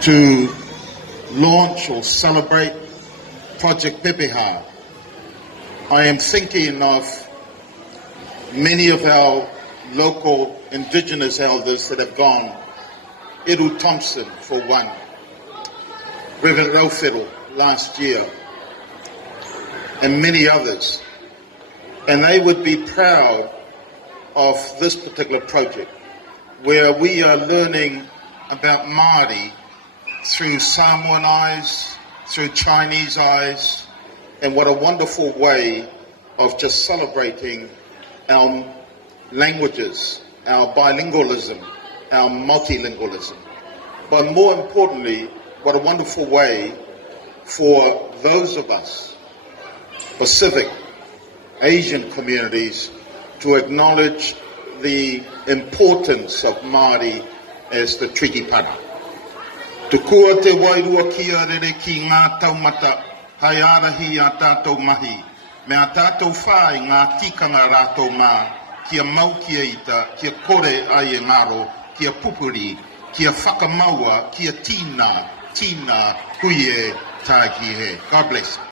to launch or celebrate Project Pepeha, I am thinking of many of our local Indigenous elders that have gone. Eru Thompson, for one, Reverend Rauwhero last year, and many others. And they would be proud of this particular project, where we are learning about Maori through Samoan eyes, through Chinese eyes, and what a wonderful way of just celebrating our languages, our bilingualism, our multilingualism. But more importantly, what a wonderful way for those of us, Pacific, Asian communities, to acknowledge the importance of Māori as the treaty partner. Te kua te wairua kia rere ki ngā taumata, hai arahi a tātou mahi, me a tātou whai ngā tikanga rātou ngā, kia mau kia ita, kia kore ai e ngaro, kia pupuri, kia whakamaua, kia tīna, hui e tā ki he. God bless.